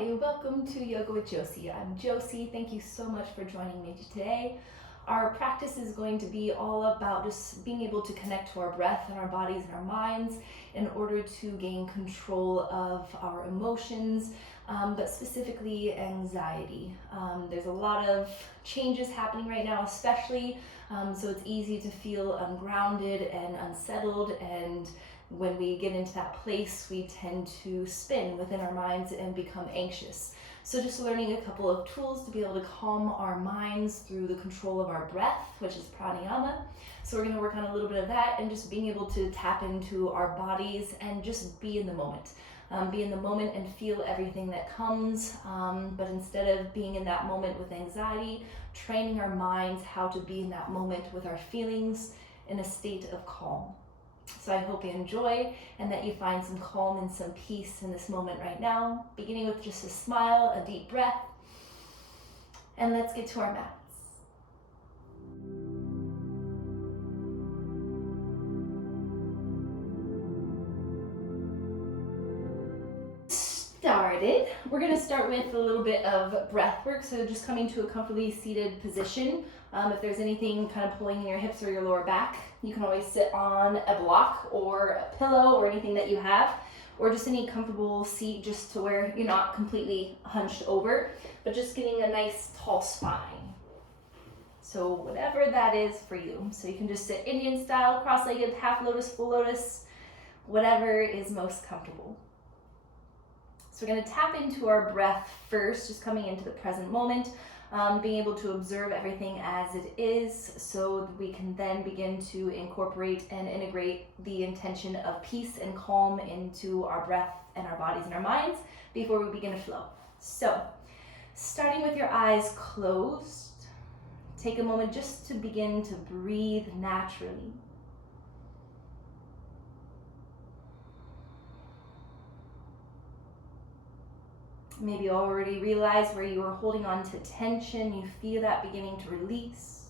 Hi, welcome to Yoga with Josie. I'm Josie. Thank you so much for joining me today. Our practice is going to be all about just being able to connect to our breath and our bodies and our minds in order to gain control of our emotions, but specifically anxiety. There's a lot of changes happening right now, especially, so it's easy to feel ungrounded and unsettled, and when we get into that place, we tend to spin within our minds and become anxious. So just learning a couple of tools to be able to calm our minds through the control of our breath, which is pranayama. So we're going to work on a little bit of that and just being able to tap into our bodies and just be in the moment. Be in the moment and feel everything that comes, but instead of being in that moment with anxiety, training our minds how to be in that moment with our feelings in a state of calm. So I hope you enjoy and that you find some calm and some peace in this moment right now, beginning with just a smile, a deep breath, and let's get to our mats. Started. We're going to start with a little bit of breath work, so just coming to a comfortably seated position. If there's anything kind of pulling in your hips or your lower back, you can always sit on a block or a pillow or anything that you have, or just any comfortable seat just to where you're not completely hunched over, but just getting a nice tall spine. So whatever that is for you. So you can just sit Indian style, cross-legged, half lotus, full lotus, whatever is most comfortable. So we're going to tap into our breath first, just coming into the present moment, being able to observe everything as it is, so that we can then begin to incorporate and integrate the intention of peace and calm into our breath and our bodies and our minds before we begin to flow. So, starting with your eyes closed, take a moment just to begin to breathe naturally. Maybe you already realize where you are holding on to tension. You feel that beginning to release.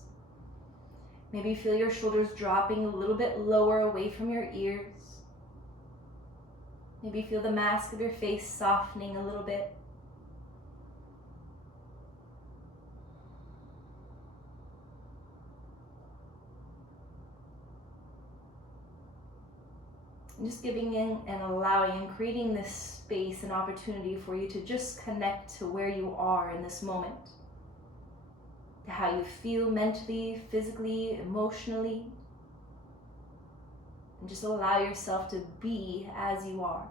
Maybe you feel your shoulders dropping a little bit lower away from your ears. Maybe you feel the mask of your face softening a little bit. And just giving in and allowing and creating this space and opportunity for you to just connect to where you are in this moment, to how you feel mentally, physically, emotionally, and just allow yourself to be as you are.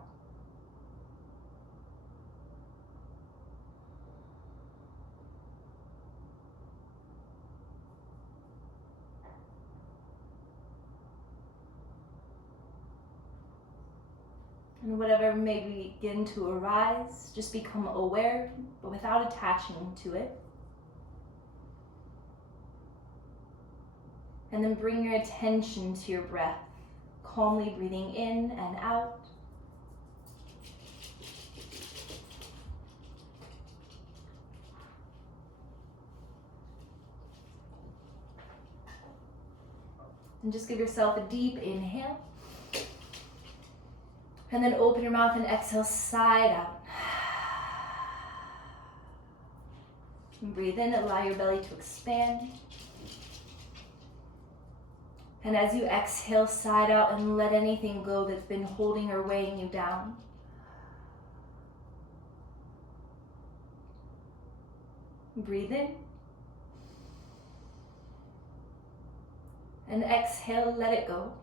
And whatever may begin to arise, just become aware, but without attaching to it. And then bring your attention to your breath, calmly breathing in and out. And just give yourself a deep inhale. And then open your mouth and exhale, side out. And breathe in, allow your belly to expand. And as you exhale, side out and let anything go that's been holding or weighing you down. Breathe in. And exhale, let it go.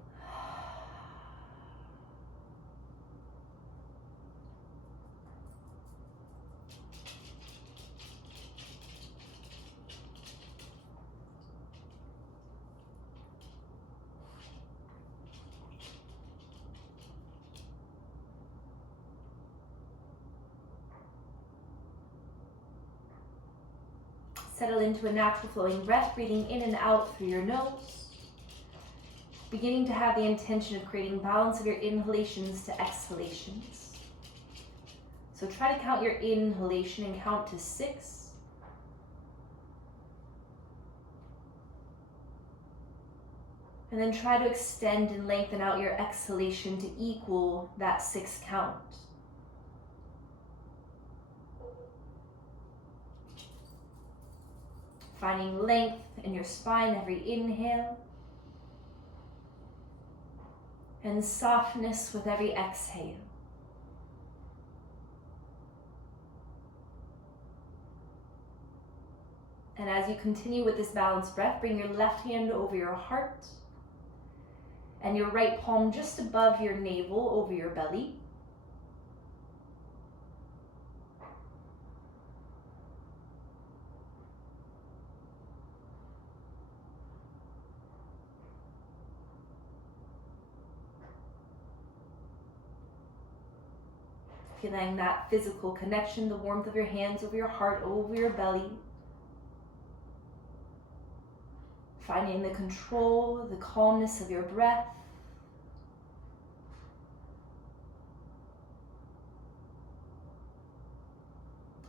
Settle into a natural flowing breath, breathing in and out through your nose. Beginning to have the intention of creating balance of your inhalations to exhalations. So try to count your inhalation and count to 6. And then try to extend and lengthen out your exhalation to equal that 6 count. Finding length in your spine every inhale. And softness with every exhale. And as you continue with this balanced breath, bring your left hand over your heart and your right palm just above your navel over your belly. Feeling that physical connection, the warmth of your hands over your heart, over your belly. Finding the control, the calmness of your breath.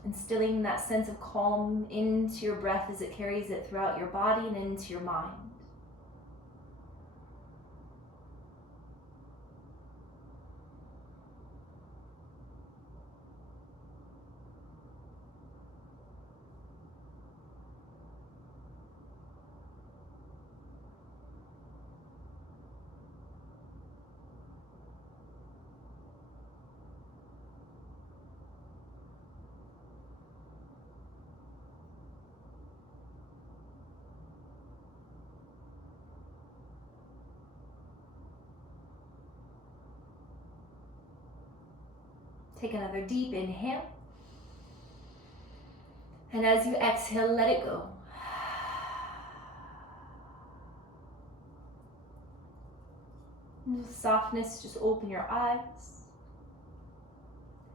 Instilling that sense of calm into your breath as it carries it throughout your body and into your mind. Take another deep inhale. And as you exhale, let it go. And with softness, just open your eyes.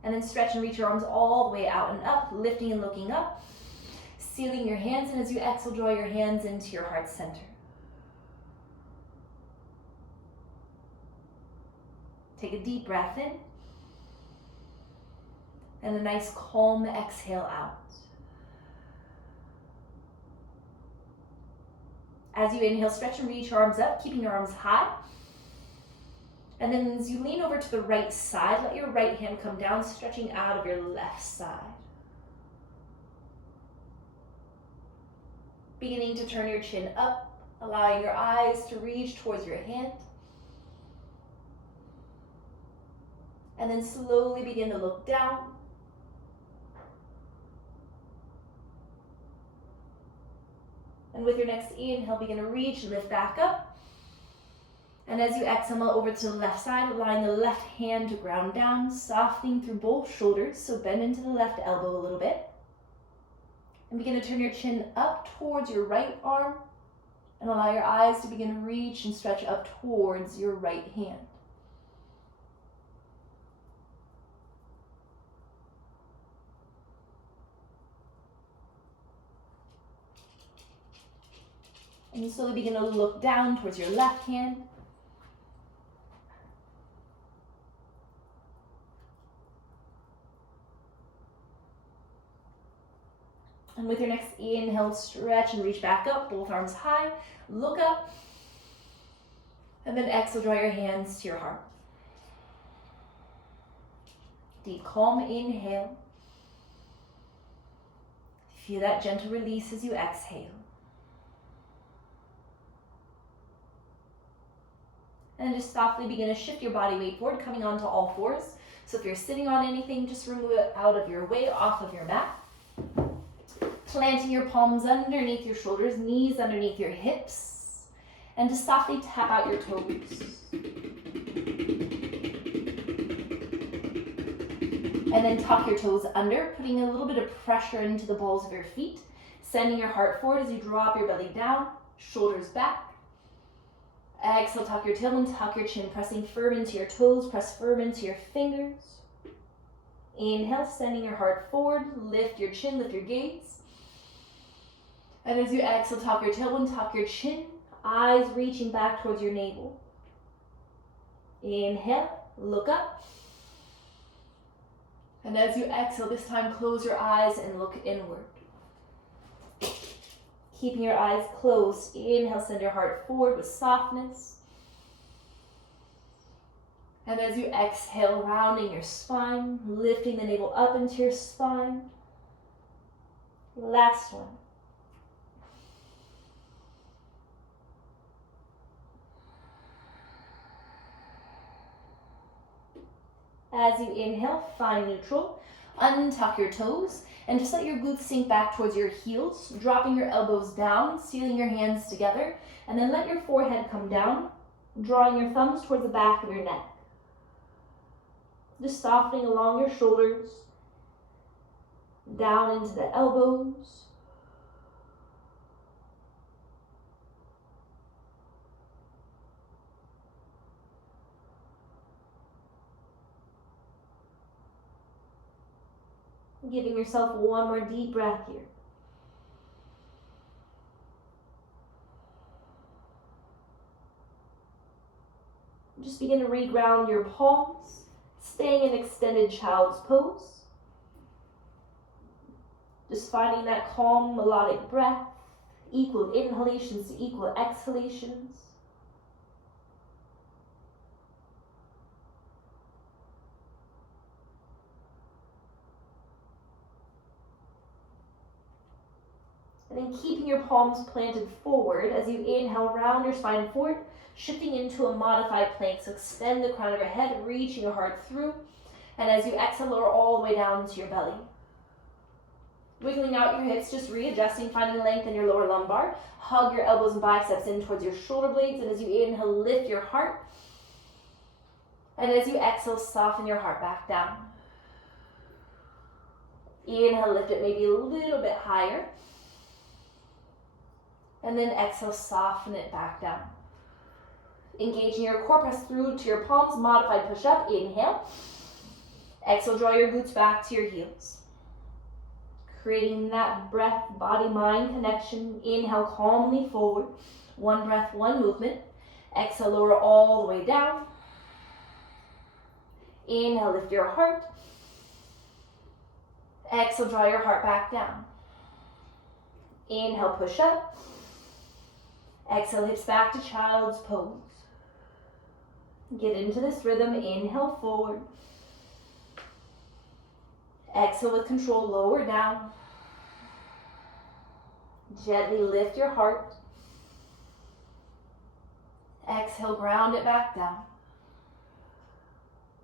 And then stretch and reach your arms all the way out and up, lifting and looking up. Sealing your hands, and as you exhale, draw your hands into your heart center. Take a deep breath in. And a nice calm exhale out. As you inhale, stretch and reach your arms up, keeping your arms high. And then as you lean over to the right side, let your right hand come down, stretching out of your left side. Beginning to turn your chin up, allowing your eyes to reach towards your hand. And then slowly begin to look down. And with your next inhale, begin to reach, lift back up. And as you exhale over to the left side, allowing the left hand to ground down, softening through both shoulders. So bend into the left elbow a little bit. And begin to turn your chin up towards your right arm. And allow your eyes to begin to reach and stretch up towards your right hand. And you slowly begin to look down towards your left hand. And with your next inhale, stretch and reach back up, both arms high, look up. And then exhale, draw your hands to your heart. Deep, calm inhale. Feel that gentle release as you exhale. And just softly begin to shift your body weight forward, coming onto all fours. So if you're sitting on anything, just remove it out of your way, off of your mat. Planting your palms underneath your shoulders, knees underneath your hips. And just softly tap out your toes. And then tuck your toes under, putting a little bit of pressure into the balls of your feet. Sending your heart forward as you drop your belly down, shoulders back. Exhale, tuck your tailbone, tuck your chin, pressing firm into your toes, press firm into your fingers. Inhale, sending your heart forward, lift your chin, lift your gaze. And as you exhale, tuck your tailbone, tuck your chin, eyes reaching back towards your navel. Inhale, look up. And as you exhale, this time close your eyes and look inward. Keeping your eyes closed, inhale, send your heart forward with softness. And as you exhale, rounding your spine, lifting the navel up into your spine. Last one. As you inhale, find neutral. Untuck your toes and just let your glutes sink back towards your heels, dropping your elbows down, sealing your hands together, and then let your forehead come down, drawing your thumbs towards the back of your neck. Just softening along your shoulders, down into the elbows. Giving yourself one more deep breath here. Just begin to reground your palms, staying in extended child's pose. Just finding that calm, melodic breath, equal inhalations to equal exhalations. And then keeping your palms planted forward as you inhale, round your spine forward, shifting into a modified plank. So extend the crown of your head, reaching your heart through. And as you exhale, lower all the way down to your belly. Wiggling out your hips, just readjusting, finding length in your lower lumbar. Hug your elbows and biceps in towards your shoulder blades. And as you inhale, lift your heart. And as you exhale, soften your heart back down. Inhale, lift it maybe a little bit higher. And then exhale, soften it back down. Engaging your core, press through to your palms, modified push-up, inhale. Exhale, draw your glutes back to your heels. Creating that breath, body, mind connection. Inhale, calmly forward. One breath, one movement. Exhale, lower all the way down. Inhale, lift your heart. Exhale, draw your heart back down. Inhale, push up. Exhale, hips back to child's pose. Get into this rhythm. Inhale, forward. Exhale with control, lower down. Gently lift your heart. Exhale, ground it back down.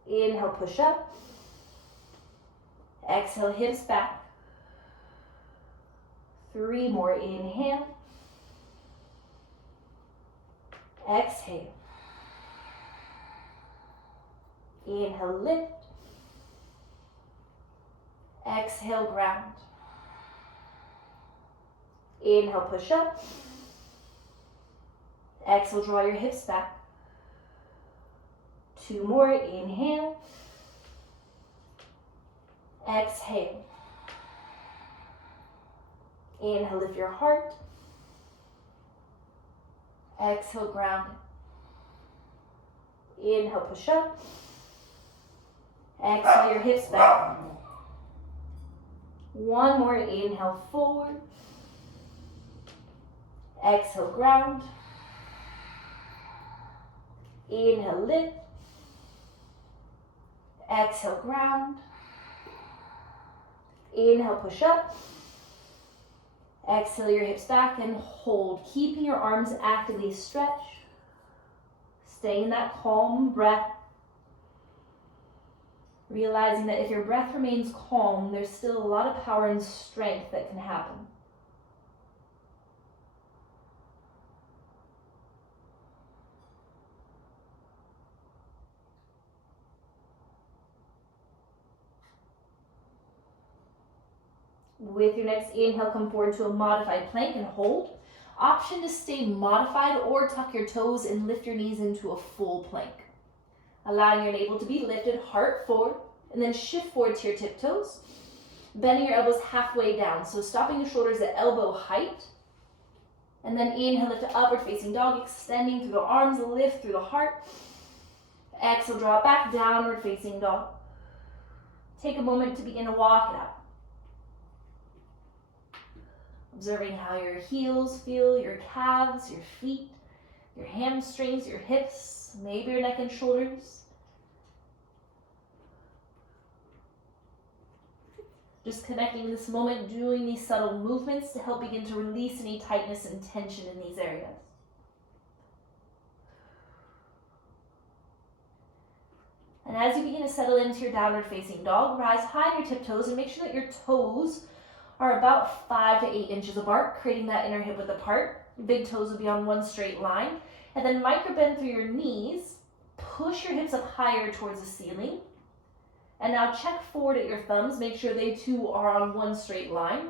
Inhale, push up. Exhale, hips back. 3 more, inhale. Exhale. Inhale, lift. Exhale, ground. Inhale, push up. Exhale, draw your hips back. 2 more, inhale. Exhale. Inhale, lift your heart. Exhale, ground it. Inhale, push up. Exhale, your hips back. 1 more, inhale, forward. Exhale, ground. Inhale, lift. Exhale, ground. Inhale, push up. Exhale your hips back and hold, keeping your arms actively stretched. Staying in that calm breath. Realizing that if your breath remains calm, there's still a lot of power and strength that can happen. With your next inhale, come forward to a modified plank and hold. Option to stay modified or tuck your toes and lift your knees into a full plank. Allowing your navel to be lifted, heart forward, and then shift forward to your tiptoes. Bending your elbows halfway down, so stopping the shoulders at elbow height. And then inhale, lift to upward facing dog, extending through the arms, lift through the heart. Exhale, draw it back, downward facing dog. Take a moment to begin to walk it out. Observing how your heels feel, your calves, your feet, your hamstrings, your hips, maybe your neck and shoulders. Just connecting in this moment, doing these subtle movements to help begin to release any tightness and tension in these areas. And as you begin to settle into your downward facing dog, rise high on your tiptoes and make sure that your toes are about 5 to 8 inches apart, creating that inner hip width apart. Big toes will be on one straight line. And then micro bend through your knees. Push your hips up higher towards the ceiling. And now check forward at your thumbs. Make sure they too are on one straight line.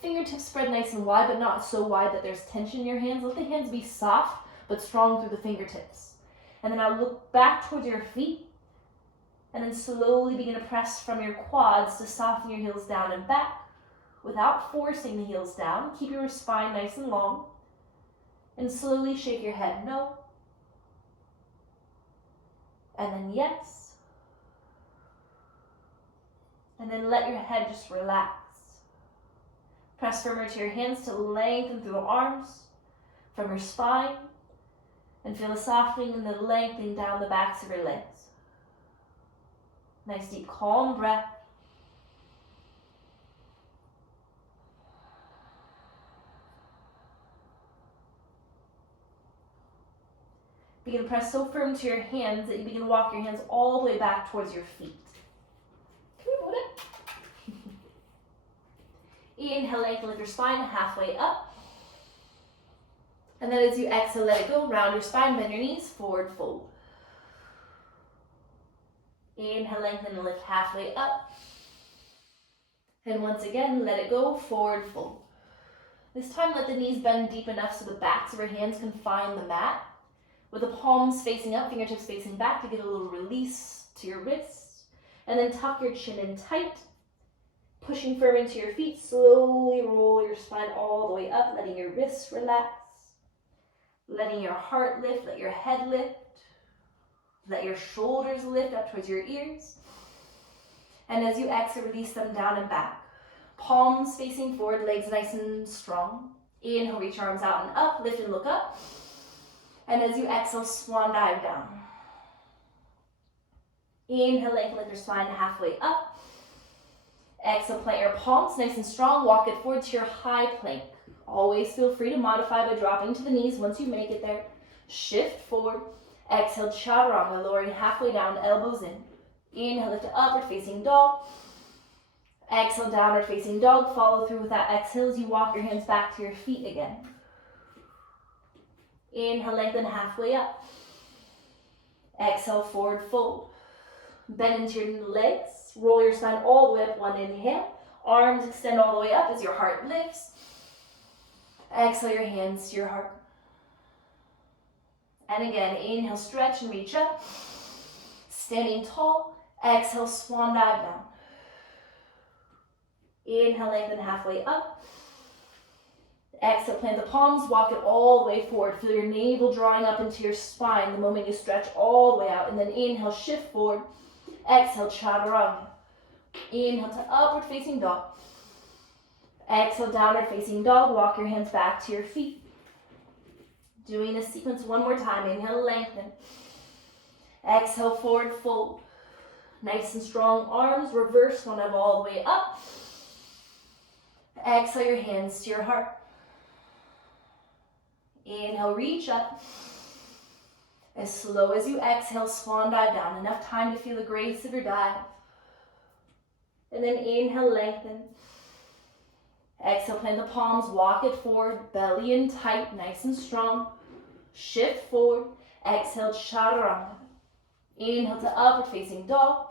Fingertips spread nice and wide, but not so wide that there's tension in your hands. Let the hands be soft, but strong through the fingertips. And then now look back towards your feet. And then slowly begin to press from your quads to soften your heels down and back. Without forcing the heels down, keep your spine nice and long. And slowly shake your head no. And then yes. And then let your head just relax. Press firmer to your hands to lengthen through the arms, from your spine, and feel the softening and the lengthening down the backs of your legs. Nice deep calm breath. Begin to press so firm to your hands that you begin to walk your hands all the way back towards your feet. Can we move it? Inhale, lengthen with your spine halfway up. And then as you exhale, let it go. Round your spine, bend your knees, forward fold. Inhale, lengthen and lift halfway up. And once again, let it go, forward fold. This time, let the knees bend deep enough so the backs of your hands can find the mat. With the palms facing up, fingertips facing back to get a little release to your wrists. And then tuck your chin in tight. Pushing firm into your feet, slowly roll your spine all the way up, letting your wrists relax. Letting your heart lift, let your head lift. Let your shoulders lift up towards your ears. And as you exhale, release them down and back. Palms facing forward, legs nice and strong. Inhale, reach arms out and up, lift and look up. And as you exhale, swan dive down. Inhale, lengthen with your spine halfway up. Exhale, plant your palms nice and strong. Walk it forward to your high plank. Always feel free to modify by dropping to the knees once you make it there. Shift forward. Exhale, chaturanga, lowering halfway down, elbows in. Inhale, lift to upward facing dog. Exhale, downward facing dog. Follow through with that exhale as you walk your hands back to your feet again. Inhale, lengthen halfway up. Exhale, forward fold. Bend into your legs. Roll your spine all the way up. One inhale. Arms extend all the way up as your heart lifts. Exhale your hands to your heart. And again, inhale, stretch and reach up. Standing tall. Exhale, swan dive down. Inhale, lengthen halfway up. Exhale, plant the palms, walk it all the way forward. Feel your navel drawing up into your spine the moment you stretch all the way out. And then inhale, shift forward. Exhale, chaturanga. Inhale to upward facing dog. Exhale, downward facing dog. Walk your hands back to your feet. Doing this sequence one more time. Inhale, lengthen. Exhale, forward fold. Nice and strong arms. Reverse one of all the way up. Exhale your hands to your heart. Inhale, reach up. As slow as you exhale, swan dive down. Enough time to feel the grace of your dive. And then inhale, lengthen. Exhale, plant the palms, walk it forward, belly in tight, nice and strong. Shift forward. Exhale, chaturanga. Inhale to upward facing dog.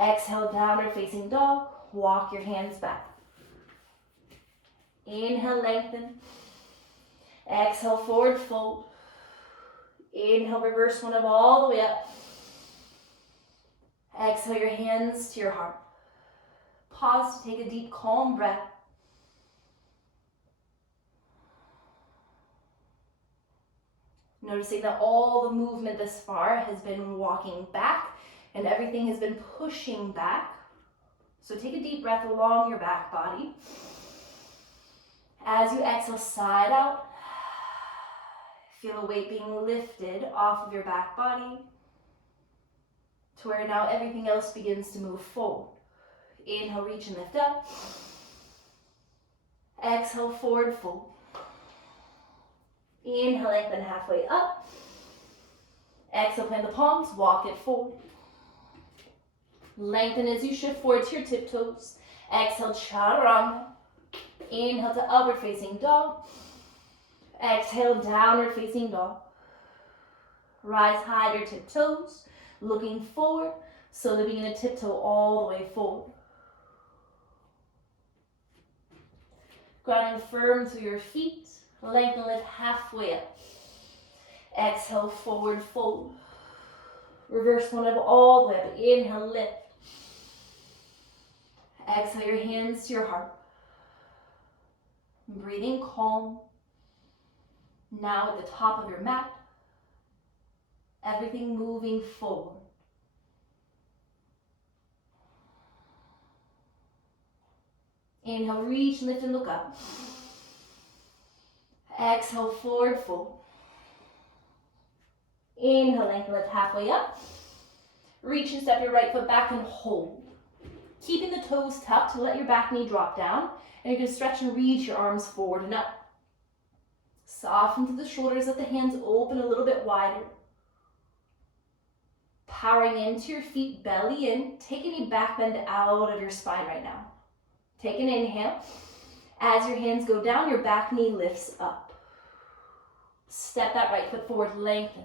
Exhale, downward facing dog. Walk your hands back. Inhale, lengthen. Exhale, forward fold. Inhale, reverse one of all the way up. Exhale your hands to your heart. Pause to take a deep, calm breath. Noticing that all the movement thus far has been walking back and everything has been pushing back. So take a deep breath along your back body. As you exhale, side out. Feel the weight being lifted off of your back body to where now everything else begins to move forward. Inhale, reach and lift up. Exhale, forward fold. Inhale, lengthen halfway up. Exhale, plant the palms, walk it forward. Lengthen as you shift forward to your tiptoes. Exhale, chaturanga. Inhale to upward facing dog. Exhale, downward facing dog. Rise high to your tiptoes, looking forward, slowly begin to tiptoe all the way forward. Grounding firm through your feet, lengthen, lift halfway up. Exhale, forward fold. Reverse one of all the way up. Inhale, lift. Exhale your hands to your heart. Breathing calm. Now at the top of your mat, everything moving forward. Inhale, reach, lift, and look up. Exhale, forward fold. Inhale, lengthen, lift halfway up. Reach and step your right foot back and hold. Keeping the toes tucked to let your back knee drop down. And you're going to stretch and reach your arms forward and up. Soften through the shoulders, let the hands open a little bit wider. Powering into your feet, belly in. Take any back bend out of your spine right now. Take an inhale. As your hands go down, your back knee lifts up. Step that right foot forward, lengthen.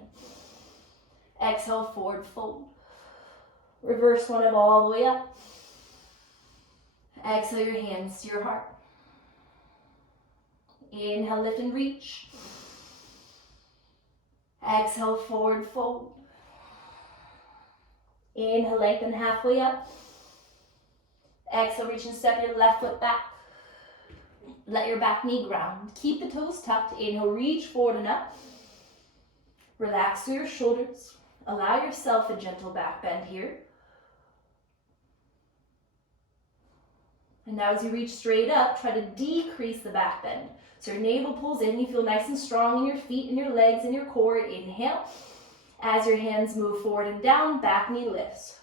Exhale, forward fold. Reverse one of all the way up. Exhale your hands to your heart. Inhale, lift and reach. Exhale, forward fold. Inhale, lengthen halfway up. Exhale, reach and step your left foot back. Let your back knee ground. Keep the toes tucked. Inhale, reach forward and up. Relax through your shoulders. Allow yourself a gentle back bend here. And now as you reach straight up, try to decrease the back bend. So your navel pulls in, you feel nice and strong in your feet and your legs and your core. Inhale. As your hands move forward and down, back knee lifts.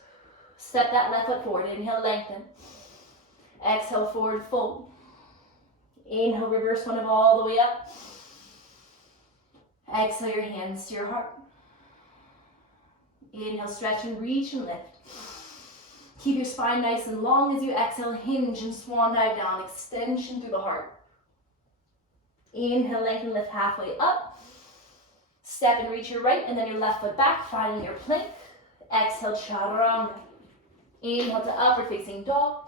Step that left foot forward. Inhale, lengthen. Exhale, forward fold. Inhale, reverse one of all the way up. Exhale your hands to your heart. Inhale, stretch and reach and lift. Keep your spine nice and long as you exhale, hinge and swan dive down, extension through the heart. Inhale, lengthen, lift halfway up. Step and reach your right and then your left foot back, finding your plank. Exhale, chaturanga. Inhale to upward facing dog.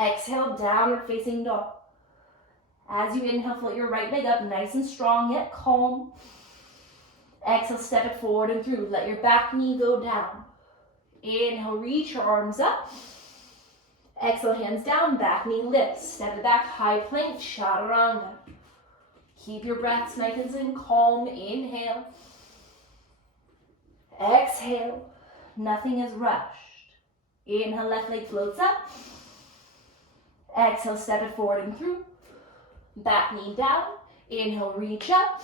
Exhale, downward facing dog. As you inhale, float your right leg up, nice and strong yet calm. Exhale, step it forward and through. Let your back knee go down. Inhale, reach your arms up. Exhale, hands down, back knee lifts. Step it back, high plank, chaturanga. Keep your breaths nice and calm. Inhale. Exhale. Nothing is rushed. Inhale, left leg floats up. Exhale, step it forward and through. Back knee down. Inhale, reach up.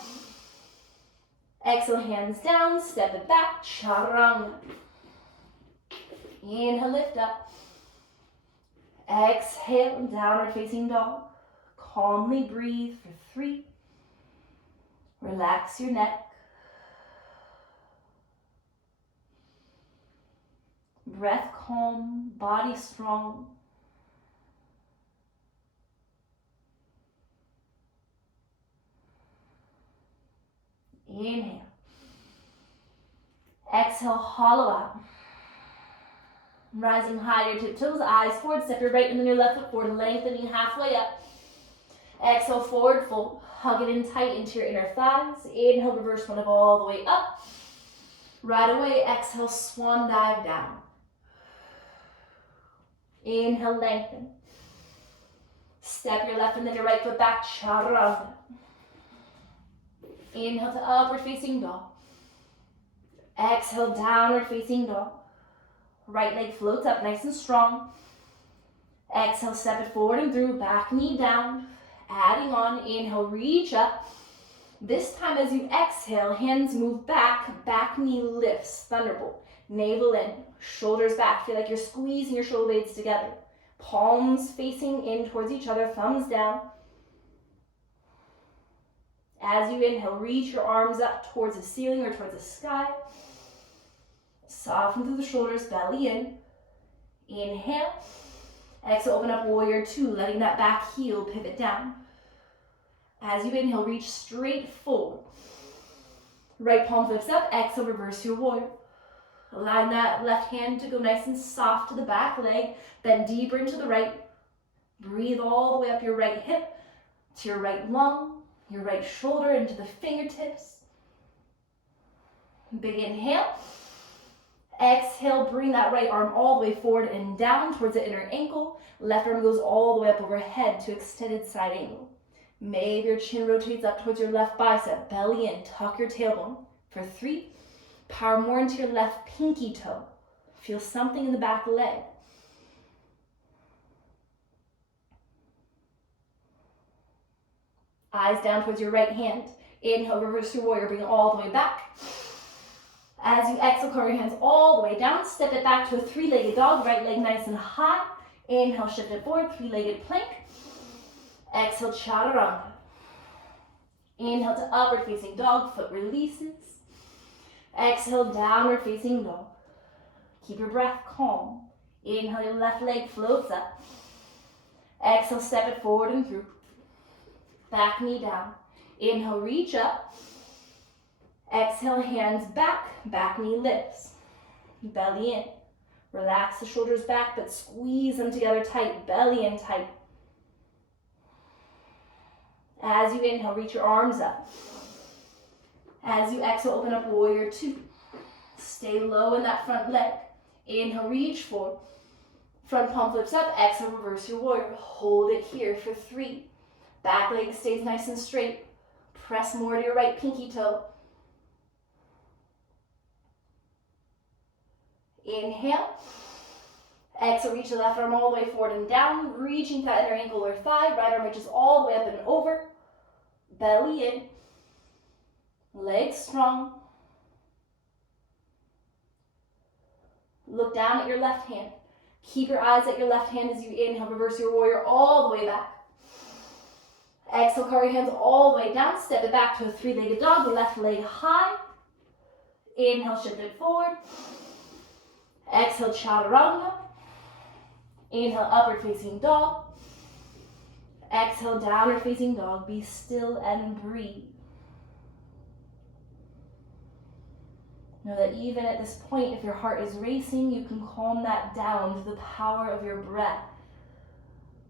Exhale, hands down, step it back, chaturanga. Inhale, lift up. Exhale, downward facing dog. Calmly breathe for 3. Relax your neck. Breath calm, body strong. Inhale. Exhale, hollow out. Rising high, your tiptoes, eyes forward, step your right and then your left foot forward, lengthening halfway up. Exhale, forward fold. Hug it in tight into your inner thighs. Inhale, reverse one of all the way up. Right away, exhale, swan dive down. Inhale, lengthen. Step your left and then your right foot back, chaturanga. Inhale to upward facing dog. Exhale, downward facing dog. Right leg floats up nice and strong. Exhale, step it forward and through, back knee down. Adding on, inhale, reach up. This time as you exhale, hands move back, back knee lifts, thunderbolt. Navel in, shoulders back. Feel like you're squeezing your shoulder blades together. Palms facing in towards each other, thumbs down. As you inhale, reach your arms up towards the ceiling or towards the sky. Soften through the shoulders, belly in. Inhale. Exhale, open up warrior two, letting that back heel pivot down. As you inhale, reach straight forward. Right palm flips up, exhale, reverse your warrior. Allowing that left hand to go nice and soft to the back leg, bend deeper into the right. Breathe all the way up your right hip to your right lung, your right shoulder into the fingertips. Big inhale. Exhale, bring that right arm all the way forward and down towards the inner ankle. Left arm goes all the way up overhead to extended side angle. Maybe your chin rotates up towards your left bicep. Belly in, tuck your tailbone. For 3, power more into your left pinky toe. Feel something in the back leg. Eyes down towards your right hand. Inhale, reverse your warrior, bring it all the way back. As you exhale, curl your hands all the way down. Step it back to a 3-legged dog. Right leg nice and high. Inhale, shift it forward, 3-legged plank. Exhale, chaturanga. Inhale to upward facing dog, foot releases. Exhale, downward facing dog. Keep your breath calm. Inhale, your left leg floats up. Exhale, step it forward and through. Back knee down. Inhale, reach up. Exhale, hands back, back knee lifts. Belly in. Relax the shoulders back, but squeeze them together tight, belly in tight. As you inhale, reach your arms up. As you exhale, open up warrior two. Stay low in that front leg. Inhale, reach forward. Front palm flips up, exhale, reverse your warrior. Hold it here for 3. Back leg stays nice and straight. Press more to your right pinky toe. Inhale. Exhale, reach the left arm all the way forward and down, reaching to that inner ankle or thigh. Right arm reaches all the way up and over. Belly in. Legs strong. Look down at your left hand. Keep your eyes at your left hand as you inhale, reverse your warrior all the way back. Exhale, curl your hands all the way down. Step it back to a 3-legged dog, left leg high. Inhale, shift it forward. Exhale, chaturanga. Inhale, upward facing dog. Exhale, downward facing dog. Be still and breathe. Know that even at this point, if your heart is racing, you can calm that down through the power of your breath.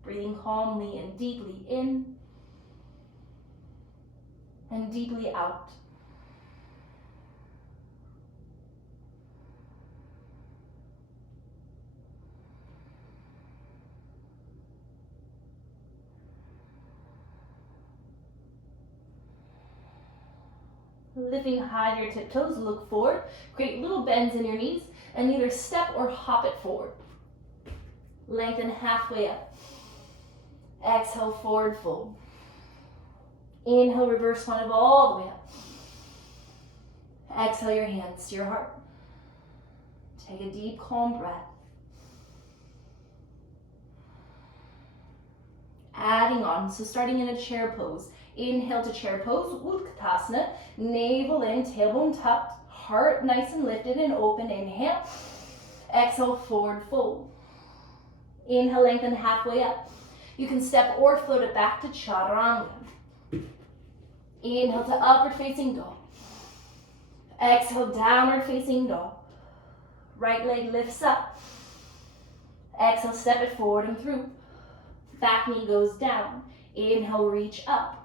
Breathing calmly and deeply in and deeply out. Lifting high to your tiptoes, look forward. Create little bends in your knees and either step or hop it forward. Lengthen halfway up. Exhale, forward fold. Inhale, reverse one all the way up. Exhale your hands to your heart. Take a deep, calm breath. Adding on, so starting in a chair pose. Inhale to chair pose, Utkatasana. Navel in, tailbone tucked, heart nice and lifted and open. Inhale. Exhale, forward fold. Inhale, lengthen halfway up. You can step or float it back to chaturanga. Inhale to upward facing dog. Exhale, downward facing dog. Right leg lifts up. Exhale, step it forward and through. Back knee goes down. Inhale, reach up.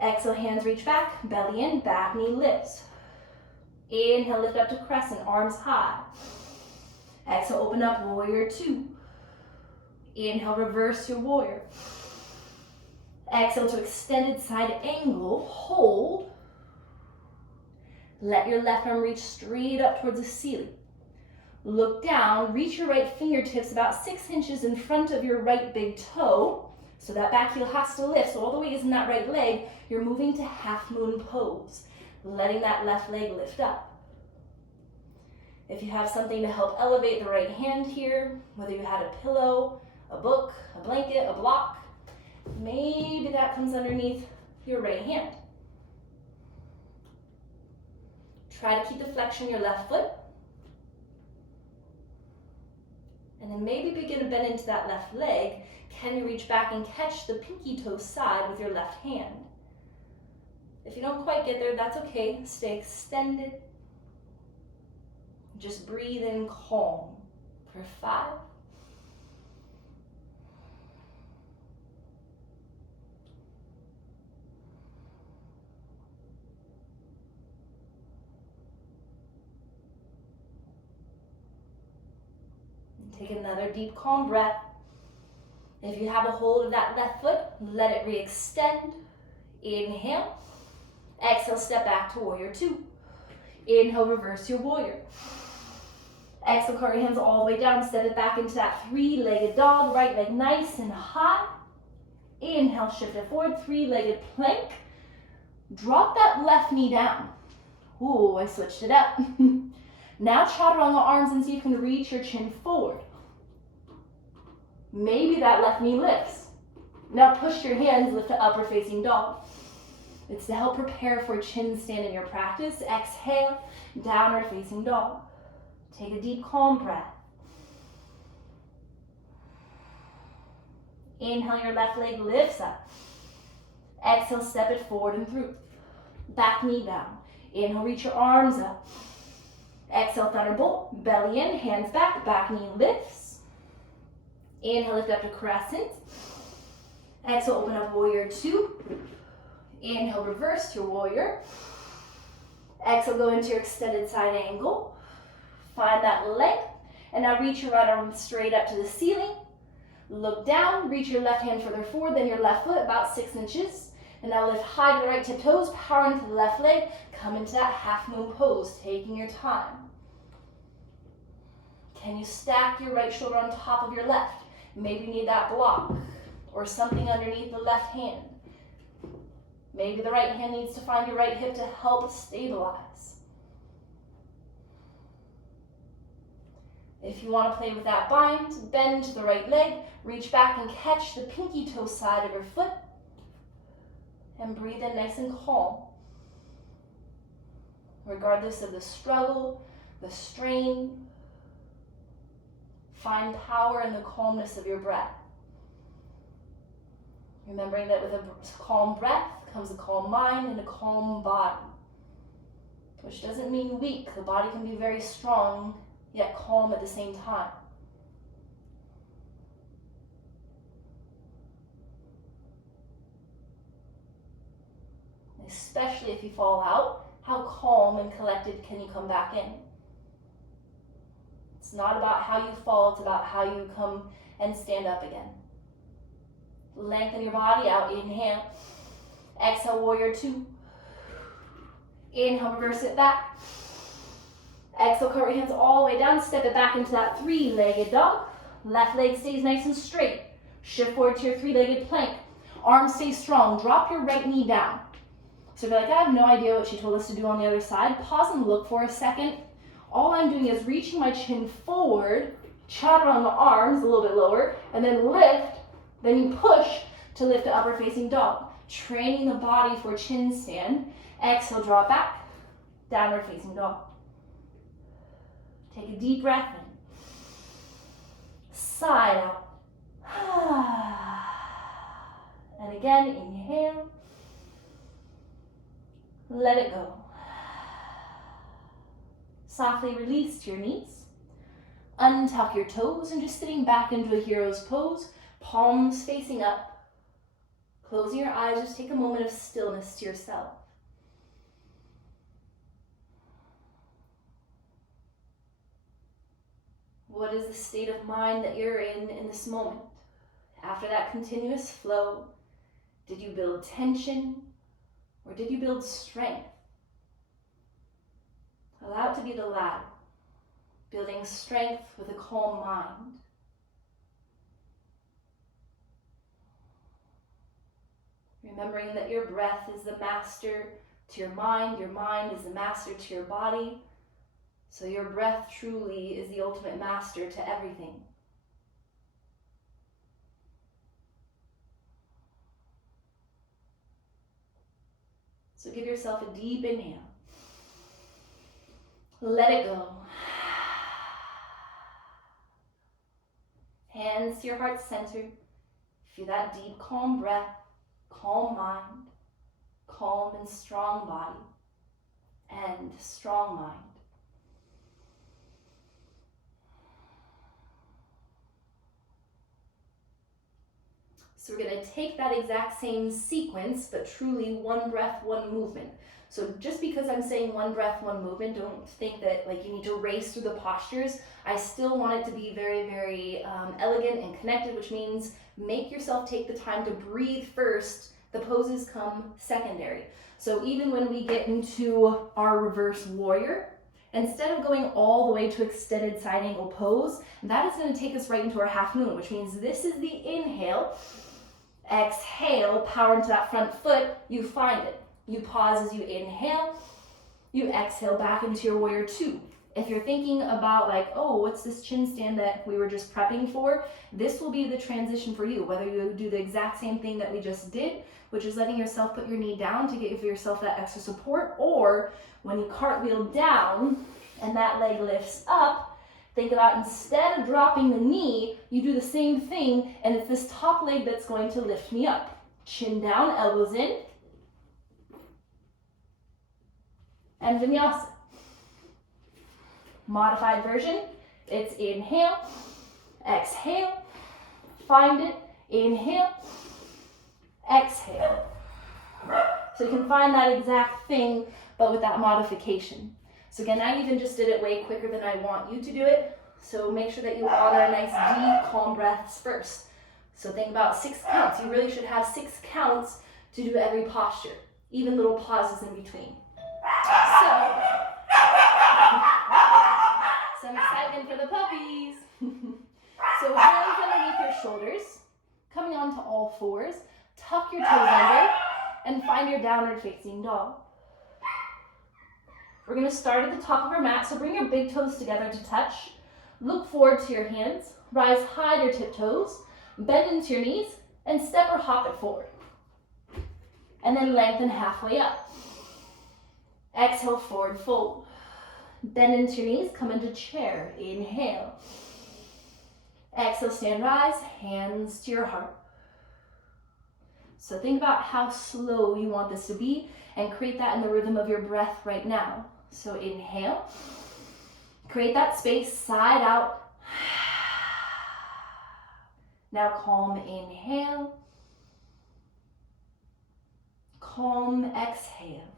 Exhale, hands reach back, belly in, back knee lifts. Inhale, lift up to crescent, arms high. Exhale, open up, warrior two. Inhale, reverse your warrior. Exhale to extended side angle, hold. Let your left arm reach straight up towards the ceiling. Look down, reach your right fingertips about 6 inches in front of your right big toe. So that back heel has to lift, so all the weight is in that right leg. You're moving to half moon pose, letting that left leg lift up. If you have something to help elevate the right hand here, whether you had a pillow, a book, a blanket, a block, maybe that comes underneath your right hand. Try to keep the flexion in your left foot. And then maybe begin to bend into that left leg. Can you reach back and catch the pinky toe side with your left hand? If you don't quite get there, that's okay. Stay extended. Just breathe in calm for 5. Take another deep, calm breath. If you have a hold of that left foot, let it re-extend. Inhale. Exhale, step back to warrior 2. Inhale, reverse your warrior. Exhale, curl your hands all the way down. Step it back into that 3-legged dog. Right leg nice and high. Inhale, shift it forward. 3-legged plank. Drop that left knee down. Ooh, I switched it up. Now chaturanga arms and see if you can reach your chin forward. Maybe that left knee lifts. Now push your hands, lift to upward facing dog. It's to help prepare for chin stand in your practice. Exhale, downward facing dog. Take a deep, calm breath. Inhale, your left leg lifts up. Exhale, step it forward and through. Back knee down. Inhale, reach your arms up. Exhale, thunderbolt. Belly in, hands back, back knee lifts. Inhale, lift up to crescent. Exhale, open up warrior 2. Inhale, reverse your warrior. Exhale, go into your extended side angle. Find that length. And now reach your right arm straight up to the ceiling. Look down, reach your left hand further forward than your left foot, about 6 inches. And now lift high to the right tip toes, power into the left leg. Come into that half moon pose, taking your time. Can you stack your right shoulder on top of your left? Maybe you need that block or something underneath the left hand. Maybe the right hand needs to find your right hip to help stabilize. If you want to play with that bind, bend to the right leg, reach back and catch the pinky toe side of your foot. And breathe in nice and calm. Regardless of the struggle, the strain, find power in the calmness of your breath. Remembering that with a calm breath comes a calm mind and a calm body. Which doesn't mean weak. The body can be very strong, yet calm at the same time. Especially if you fall out, how calm and collected can you come back in? It's not about how you fall, it's about how you come and stand up again. Lengthen your body out, inhale. Exhale, warrior 2. Inhale, reverse it back. Exhale, curl your hands all the way down, step it back into that 3-legged dog. Left leg stays nice and straight. Shift forward to your 3-legged plank. Arms stay strong, drop your right knee down. So if you're like, I have no idea what she told us to do on the other side, pause and look for a second. All I'm doing is reaching my chin forward, chaturanga arms a little bit lower, and then lift, then you push to lift to upward facing dog. Training the body for chin stand. Exhale, drop back, downward facing dog. Take a deep breath in. Side out. And again, inhale. Let it go. Softly release to your knees. Untuck your toes and just sitting back into a hero's pose, palms facing up. Closing your eyes, just take a moment of stillness to yourself. What is the state of mind that you're in this moment? After that continuous flow, did you build tension or did you build strength? Allow it to be the latter, building strength with a calm mind. Remembering that your breath is the master to your mind is the master to your body. So your breath truly is the ultimate master to everything. So give yourself a deep inhale. Let it go. Hands to your heart center. Feel that deep, calm breath, calm mind, calm and strong body, and strong mind. So we're going to take that exact same sequence, but truly one breath, one movement. So just because I'm saying one breath, one movement, don't think that like you need to race through the postures. I still want it to be very, very elegant and connected, which means make yourself take the time to breathe first. The poses come secondary. So even when we get into our reverse warrior, instead of going all the way to extended side angle pose, that is going to take us right into our half moon, which means this is the inhale. Exhale, power into that front foot, you find it. You pause as you inhale, you exhale back into your warrior two. If you're thinking about like, oh, what's this chin stand that we were just prepping for? This will be the transition for you, whether you do the exact same thing that we just did, which is letting yourself put your knee down to give yourself that extra support, or when you cartwheel down and that leg lifts up, think about instead of dropping the knee, you do the same thing, and it's this top leg that's going to lift me up. Chin down, elbows in, and vinyasa. Modified version, it's inhale, exhale, find it, inhale, exhale. So you can find that exact thing, but with that modification. So again, I even just did it way quicker than I want you to do it. So make sure that you honor nice deep, calm breaths first. So think about 6 counts. You really should have 6 counts to do every posture, even little pauses in between. So, some excitement for the puppies. So hands underneath your shoulders, coming onto all fours, tuck your toes under, and find your downward facing dog. We're going to start at the top of our mat, so bring your big toes together to touch. Look forward to your hands, rise high to your tiptoes, bend into your knees, and step or hop it forward. And then lengthen halfway up. Exhale, forward fold. Bend into your knees, come into chair. Inhale. Exhale, stand, rise, hands to your heart. So think about how slow you want this to be and create that in the rhythm of your breath right now. So inhale, create that space, side out. Now calm inhale, calm exhale.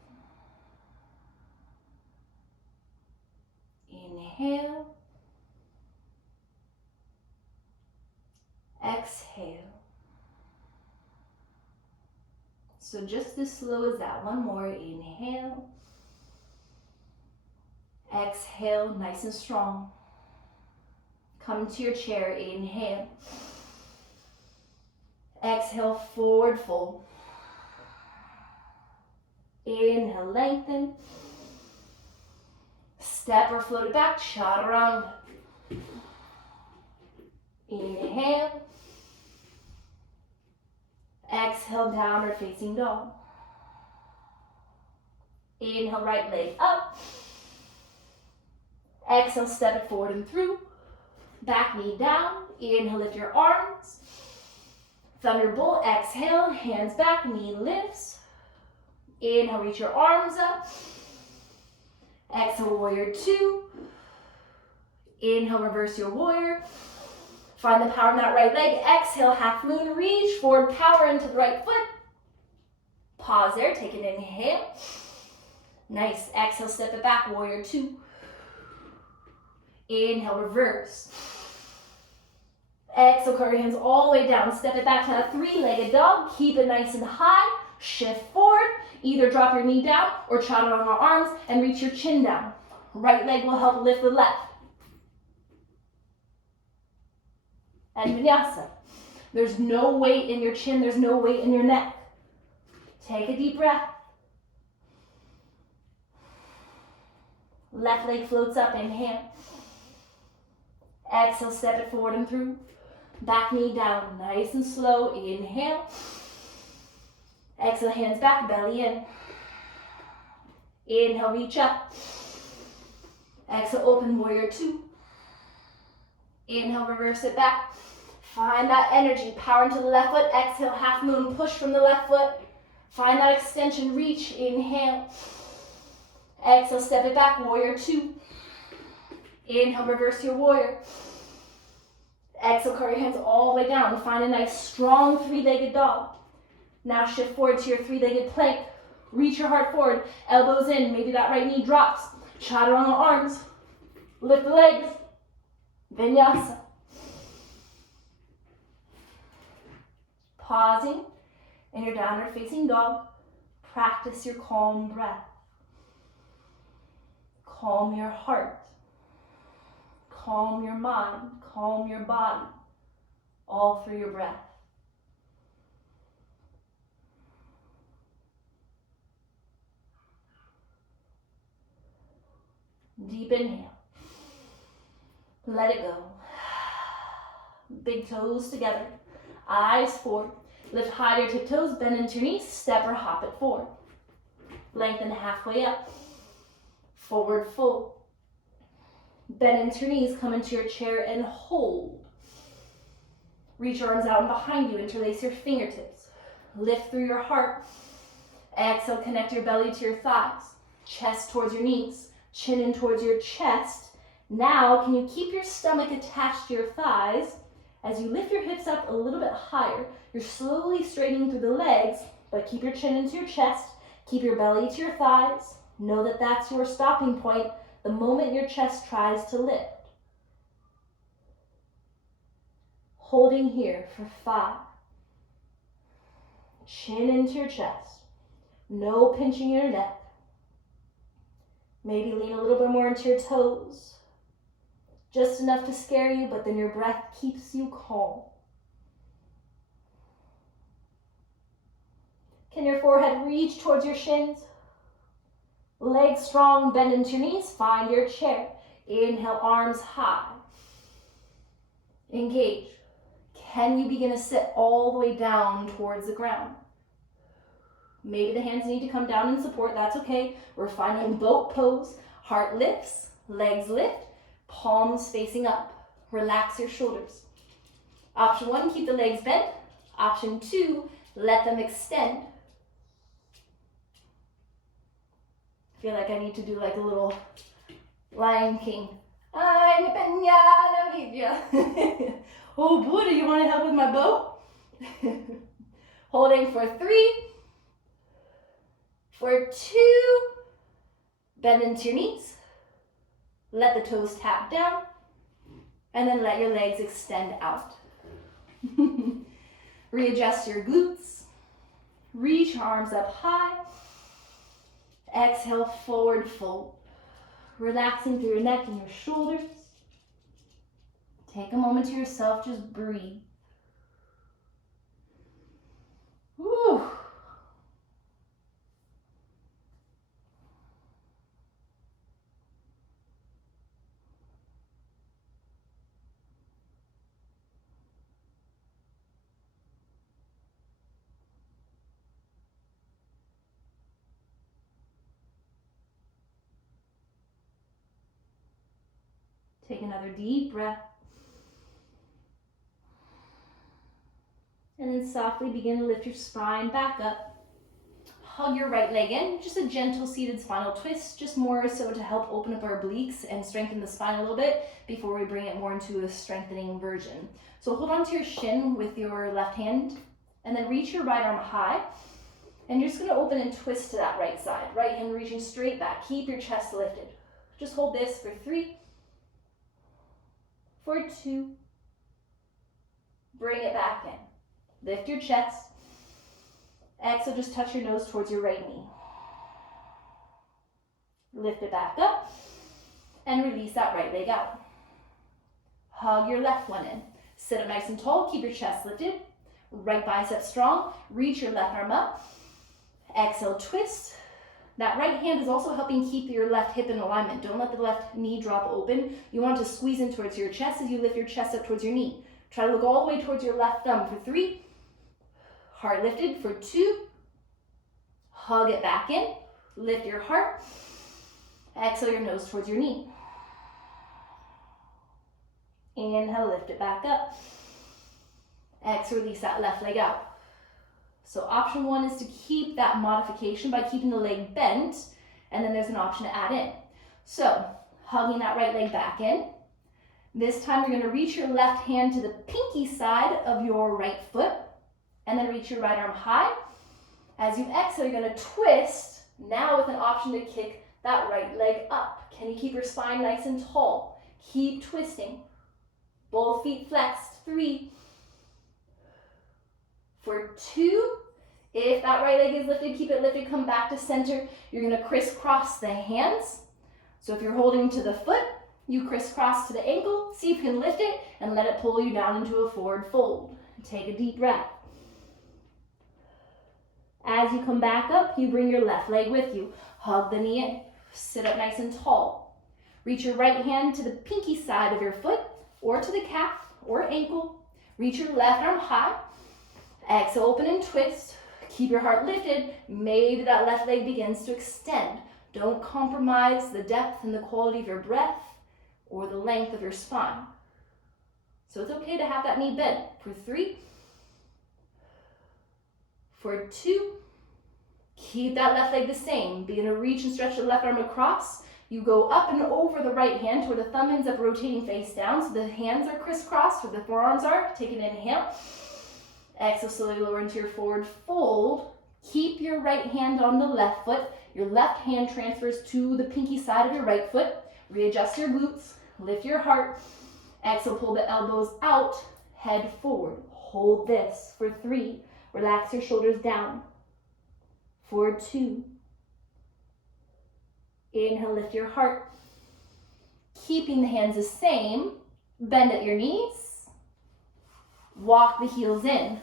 Inhale, exhale. So just as slow as that. One more. Inhale. Exhale, nice and strong. Come to your chair. Inhale. Exhale, forward fold. Inhale, lengthen. Step or float it back, chaturanga. Inhale. Exhale, downward facing dog. Inhale, right leg up. Exhale, step it forward and through. Back knee down. Inhale, lift your arms. Thunderbolt, exhale, hands back, knee lifts. Inhale, reach your arms up. Exhale, warrior two. Inhale, reverse your warrior. Find the power in that right leg. Exhale, half moon, reach forward, power into the right foot. Pause there, take an inhale. Nice, exhale, step it back, warrior two. Inhale, reverse. Exhale, curve your hands all the way down. Step it back to a three-legged dog. Keep it nice and high. Shift forward. Either drop your knee down or chaturanga arms and reach your chin down. Right leg will help lift the left. And vinyasa. There's no weight in your chin. There's no weight in your neck. Take a deep breath. Left leg floats up. Inhale. Exhale, step it forward and through. Back knee down, nice and slow. Inhale. Exhale, hands back, belly in. Inhale, reach up. Exhale, open warrior two. Inhale, reverse it back. Find that energy, power into the left foot. Exhale, half moon, push from the left foot. Find that extension, reach, inhale. Exhale, step it back, warrior two. Inhale, reverse your warrior. Exhale, curl your hands all the way down. Find a nice, strong three-legged dog. Now shift forward to your three-legged plank. Reach your heart forward, elbows in. Maybe that right knee drops. Chaturanga arms. Lift the legs. Vinyasa. Pausing in your downward facing dog. Practice your calm breath. Calm your heart. Calm your mind. Calm your body. All through your breath. Deep inhale. Let it go. Big toes together. Eyes forward. Lift high to your tiptoes. Bend into your knees. Step or hop it forward. Lengthen halfway up. Forward fold. Bend into your knees. Come into your chair and hold. Reach your arms out and behind you. Interlace your fingertips. Lift through your heart. Exhale. Connect your belly to your thighs. Chest towards your knees. Chin in towards your chest. Now, can you keep your stomach attached to your thighs? As you lift your hips up a little bit higher, you're slowly straightening through the legs, but keep your chin into your chest. Keep your belly to your thighs. Know that that's your stopping point the moment your chest tries to lift. Holding here for 5. Chin into your chest. No pinching your neck. Maybe lean a little bit more into your toes. Just enough to scare you, but then your breath keeps you calm. Can your forehead reach towards your shins? Legs strong, bend into your knees. Find your chair. Inhale, arms high. Engage. Can you begin to sit all the way down towards the ground? Maybe the hands need to come down in support. That's okay. We're finding boat pose. Heart lifts, legs lift, palms facing up. Relax your shoulders. Option 1, keep the legs bent. Option 2, let them extend. I feel like I need to do like a little Lion King. Oh, Buddha, you want to help with my boat? Holding for 3, for 2, bend into your knees. Let the toes tap down, and then let your legs extend out. Readjust your glutes. Reach your arms up high. Exhale, forward fold. Relaxing through your neck and your shoulders. Take a moment to yourself, just breathe. Whew. Take another deep breath. And then softly begin to lift your spine back up. Hug your right leg in, just a gentle seated spinal twist, just more so to help open up our obliques and strengthen the spine a little bit before we bring it more into a strengthening version. So hold on to your shin with your left hand and then reach your right arm high. And you're just gonna open and twist to that right side. Right hand reaching straight back. Keep your chest lifted. Just hold this for 3, for 2, bring it back in. Lift your chest. Exhale, just touch your nose towards your right knee. Lift it back up and release that right leg out. Hug your left one in. Sit up nice and tall, keep your chest lifted. Right bicep strong, reach your left arm up. Exhale, twist. That right hand is also helping keep your left hip in alignment. Don't let the left knee drop open. You want to squeeze in towards your chest as you lift your chest up towards your knee. Try to look all the way towards your left thumb for 3. Heart lifted for 2. Hug it back in. Lift your heart. Exhale your nose towards your knee. Inhale, lift it back up. Exhale, release that left leg out. So option one is to keep that modification by keeping the leg bent, and then there's an option to add in. So hugging that right leg back in. This time you're going to reach your left hand to the pinky side of your right foot, and then reach your right arm high. As you exhale, you're going to twist, now with an option to kick that right leg up. Can you keep your spine nice and tall? Keep twisting. Both feet flexed. 3. For 2. If that right leg is lifted, keep it lifted. Come back to center. You're going to crisscross the hands. So if you're holding to the foot, you crisscross to the ankle. See if you can lift it and let it pull you down into a forward fold. Take a deep breath. As you come back up, you bring your left leg with you. Hug the knee in. Sit up nice and tall. Reach your right hand to the pinky side of your foot or to the calf or ankle. Reach your left arm high. Exhale, open and twist. Keep your heart lifted. Maybe that left leg begins to extend. Don't compromise the depth and the quality of your breath or the length of your spine. So it's okay to have that knee bent. For 3. For 2. Keep that left leg the same. Begin to reach and stretch the left arm across. You go up and over the right hand to where the thumb ends up rotating face down. So the hands are crisscrossed where the forearms are. Take an inhale. Exhale, slowly lower into your forward fold. Keep your right hand on the left foot. Your left hand transfers to the pinky side of your right foot. Readjust your glutes. Lift your heart. Exhale, pull the elbows out. Head forward. Hold this for 3. Relax your shoulders down. For 2. Inhale, lift your heart. Keeping the hands the same. Bend at your knees. Walk the heels in.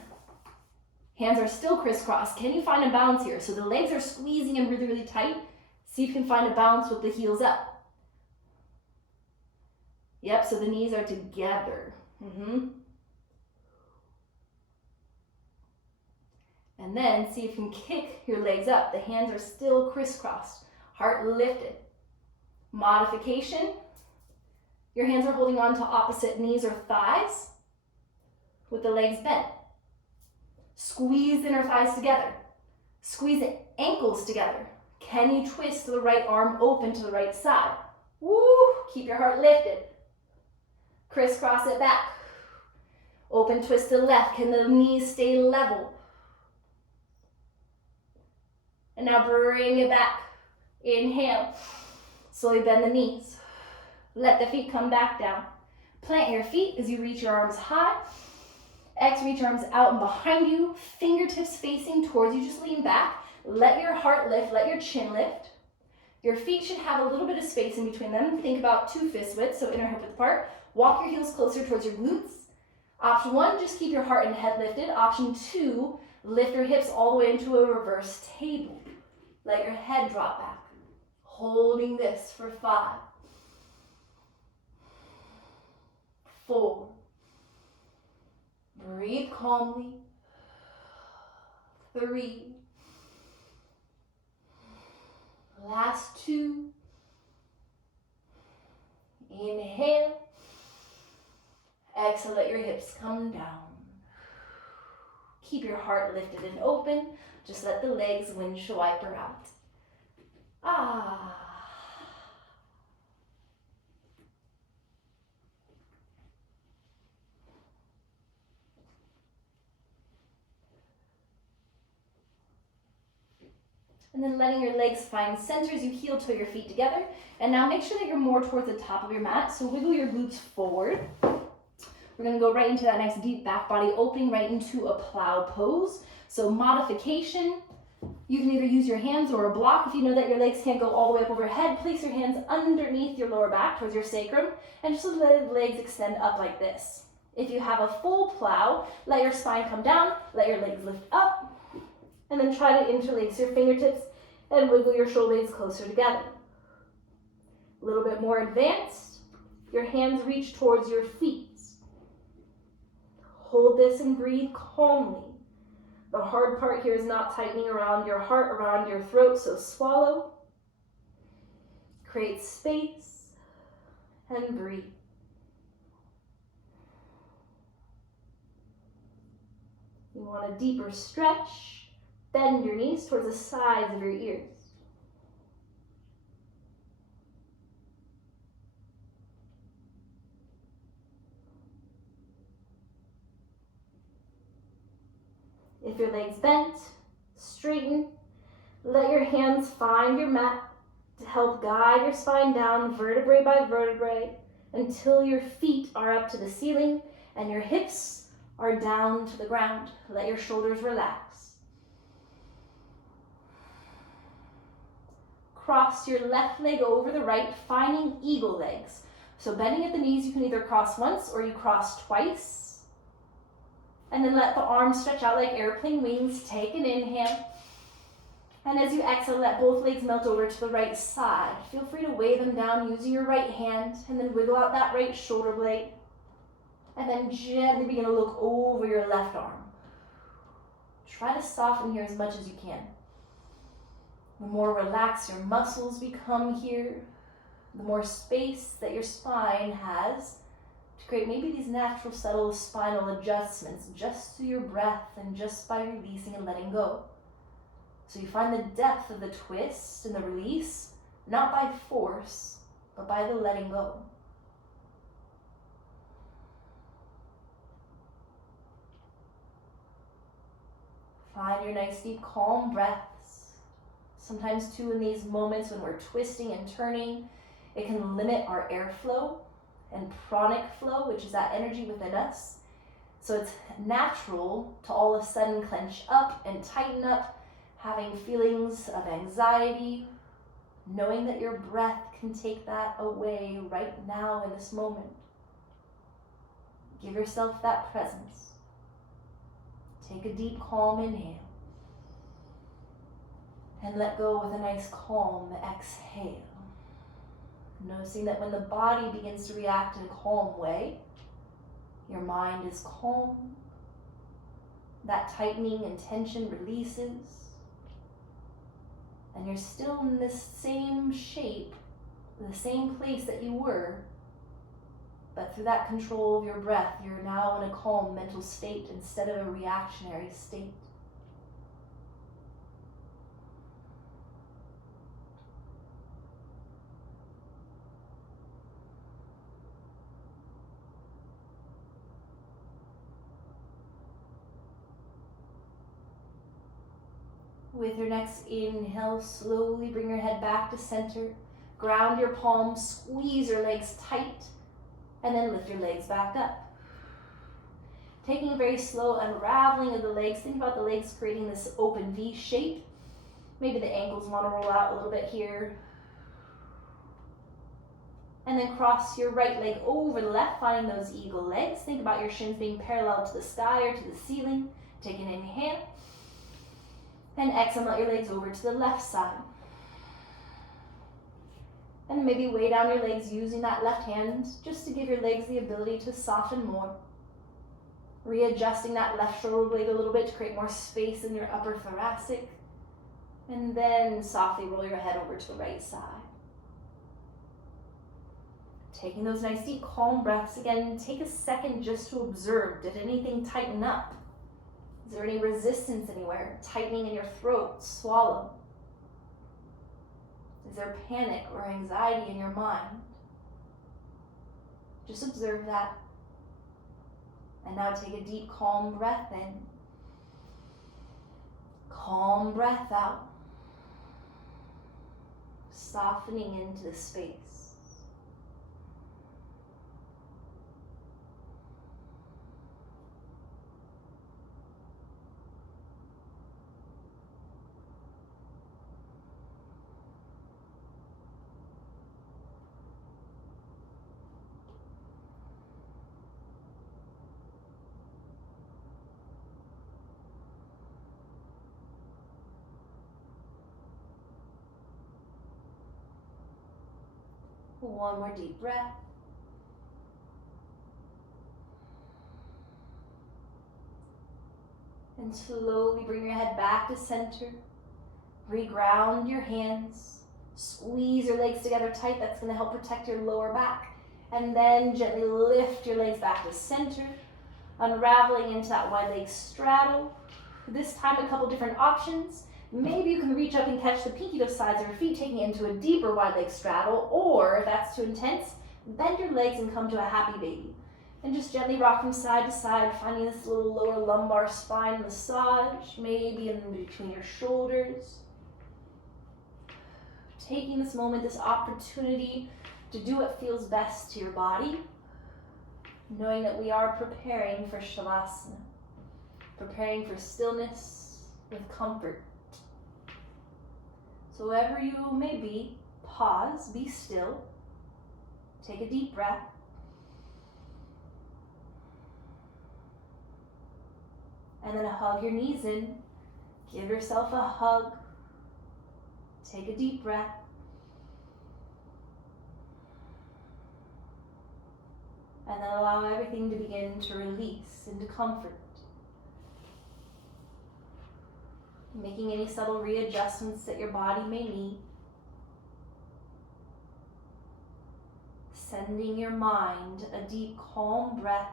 Hands are still crisscrossed. Can you find a balance here? So the legs are squeezing in really, really tight. See if you can find a balance with the heels up. Yep, so the knees are together. And then see if you can kick your legs up. The hands are still crisscrossed. Heart lifted. Modification. Your hands are holding on to opposite knees or thighs with the legs bent. Squeeze the inner thighs together. Squeeze the ankles together. Can you twist the right arm open to the right side? Woo! Keep your heart lifted. Crisscross it back. Open twist to the left. Can the knees stay level? And now bring it back. Inhale. Slowly bend the knees. Let the feet come back down. Plant your feet as you reach your arms high. Exhale, reach your arms out and behind you. Fingertips facing towards you. Just lean back. Let your heart lift. Let your chin lift. Your feet should have a little bit of space in between them. Think about 2 fist widths, so inner hip width apart. Walk your heels closer towards your glutes. Option 1, just keep your heart and head lifted. Option 2, lift your hips all the way into a reverse table. Let your head drop back. Holding this for 5, 4. Breathe calmly. 3. Last 2. Inhale. Exhale, let your hips come down. Keep your heart lifted and open. Just let the legs windshield wiper out. Ah. And then letting your legs find center as you heel toe your feet together. And now make sure that you're more towards the top of your mat. So wiggle your glutes forward. We're going to go right into that nice deep back body opening, right into a plow pose. So modification, you can either use your hands or a block. If you know that your legs can't go all the way up overhead, place your hands underneath your lower back towards your sacrum and just let the legs extend up like this. If you have a full plow, let your spine come down, let your legs lift up, and then try to interlace your fingertips and wiggle your shoulder blades closer together. A little bit more advanced, your hands reach towards your feet. Hold this and breathe calmly. The hard part here is not tightening around your heart, around your throat, so swallow. Create space and breathe. You want a deeper stretch. Bend your knees towards the sides of your ears. If your legs bent, straighten. Let your hands find your mat to help guide your spine down vertebrae by vertebrae until your feet are up to the ceiling and your hips are down to the ground. Let your shoulders relax. Cross your left leg over the right, finding eagle legs. So bending at the knees, you can either cross once or you cross twice. And then let the arms stretch out like airplane wings. Take an inhale. And as you exhale, let both legs melt over to the right side. Feel free to weigh them down using your right hand and then wiggle out that right shoulder blade. And then gently begin to look over your left arm. Try to soften here as much as you can. The more relaxed your muscles become here, the more space that your spine has to create maybe these natural subtle spinal adjustments just through your breath and just by releasing and letting go. So you find the depth of the twist and the release, not by force, but by the letting go. Find your nice deep calm breaths. Sometimes too in these moments when we're twisting and turning, it can limit our airflow and pranic flow, which is that energy within us. So it's natural to all of a sudden clench up and tighten up, having feelings of anxiety, knowing that your breath can take that away right now in this moment. Give yourself that presence. Take a deep, calm inhale. And let go with a nice, calm exhale. Noticing that when the body begins to react in a calm way, your mind is calm. That tightening and tension releases. And you're still in this same shape, the same place that you were, but through that control of your breath, you're now in a calm mental state instead of a reactionary state. With your next inhale, slowly bring your head back to center. Ground your palms, squeeze your legs tight, and then lift your legs back up. Taking a very slow unraveling of the legs. Think about the legs creating this open V shape. Maybe the ankles want to roll out a little bit here. And then cross your right leg over the left, finding those eagle legs. Think about your shins being parallel to the sky or to the ceiling. Take an inhale. And exhale, let your legs over to the left side. And maybe weigh down your legs using that left hand just to give your legs the ability to soften more. Readjusting that left shoulder blade a little bit to create more space in your upper thoracic. And then softly roll your head over to the right side. Taking those nice deep calm breaths again, take a second just to observe. Did anything tighten up? Is there any resistance anywhere? Tightening in your throat, swallow. Is there panic or anxiety in your mind? Just observe that. And now take a deep, calm breath in. Calm breath out. Softening into the space. One more deep breath. And slowly bring your head back to center. Reground your hands. Squeeze your legs together tight. That's going to help protect your lower back. And then gently lift your legs back to center. Unraveling into that wide leg straddle. This time a couple different options. Maybe you can reach up and catch the pinky toe sides of your feet, taking it into a deeper wide leg straddle. Or if that's too intense, bend your legs and come to a happy baby. And just gently rock from side to side, finding this little lower lumbar spine massage, maybe in between your shoulders. Taking this moment, this opportunity to do what feels best to your body, knowing that we are preparing for Shavasana, preparing for stillness with comfort. So wherever you may be, pause, be still, take a deep breath. And then hug your knees in. Give yourself a hug. Take a deep breath. And then allow everything to begin to release into comfort. Making any subtle readjustments that your body may need. Sending your mind a deep, calm breath.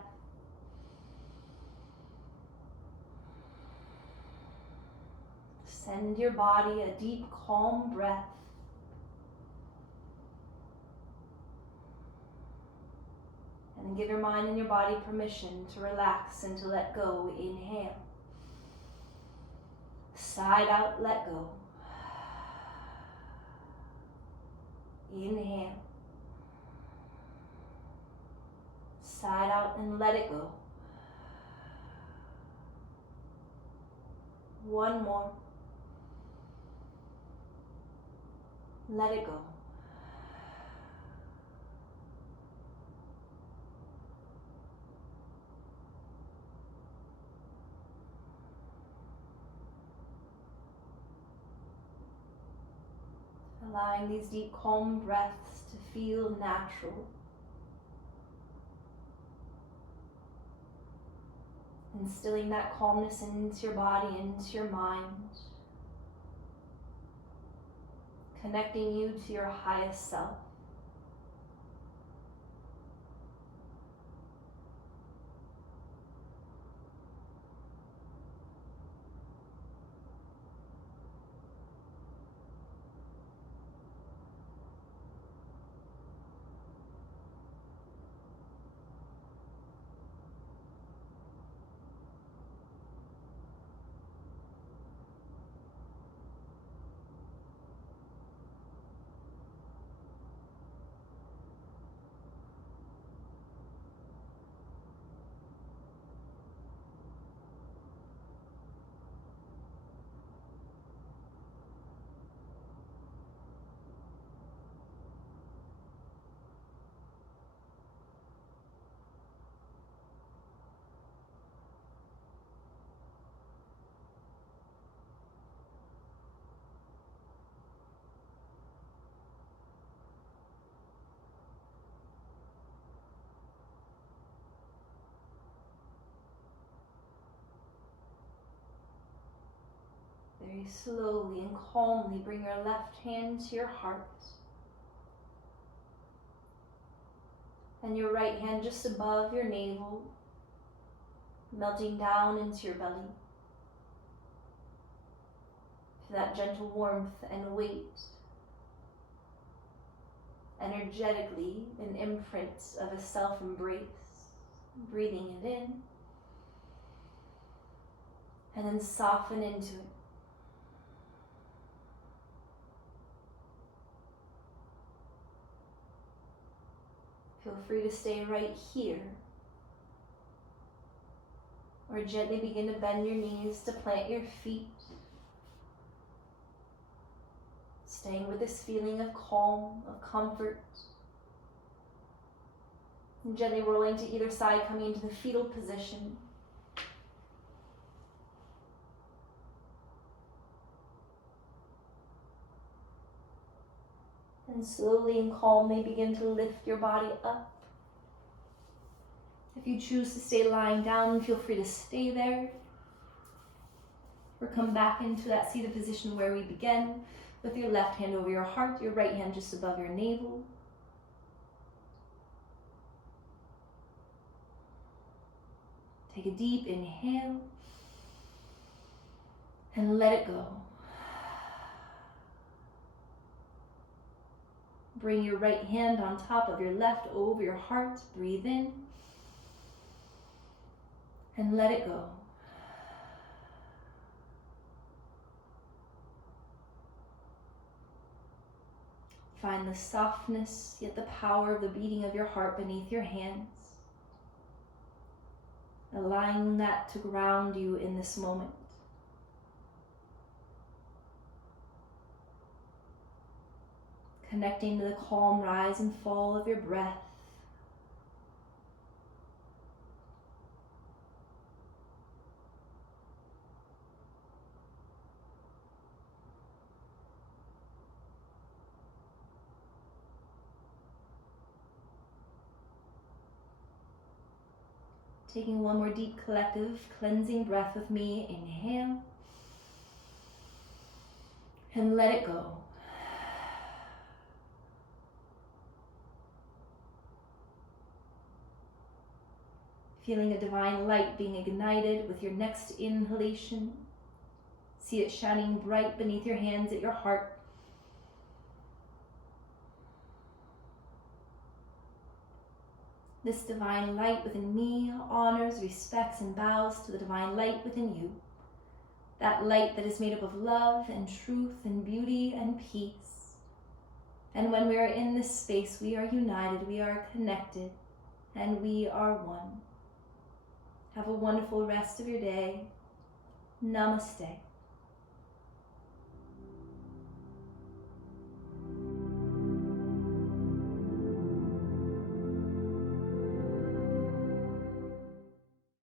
Send your body a deep, calm breath. And give your mind and your body permission to relax and to let go. Inhale. Side out, let go. Inhale. Side out and let it go. One more. Let it go. Allowing these deep, calm breaths to feel natural. Instilling that calmness into your body, into your mind. Connecting you to your highest self. Very slowly and calmly bring your left hand to your heart and your right hand just above your navel, melting down into your belly. Feel that gentle warmth and weight, energetically an imprint of a self-embrace, breathing it in and then soften into it. Feel free to stay right here, or gently begin to bend your knees to plant your feet, staying with this feeling of calm, of comfort, and gently rolling to either side, coming into the fetal position. And slowly and calmly begin to lift your body up. If you choose to stay lying down, feel free to stay there. Or come back into that seated position where we begin, with your left hand over your heart, your right hand just above your navel. Take a deep inhale and let it go. Bring your right hand on top of your left over your heart. Breathe in and let it go. Find the softness, yet the power of the beating of your heart beneath your hands. Allowing that to ground you in this moment. Connecting to the calm rise and fall of your breath. Taking one more deep collective cleansing breath with me. Inhale and let it go. Feeling a divine light being ignited with your next inhalation. See it shining bright beneath your hands at your heart. This divine light within me honors, respects, and bows to the divine light within you. That light that is made up of love and truth and beauty and peace. And when we are in this space, we are united, we are connected, and we are one. Have a wonderful rest of your day. Namaste.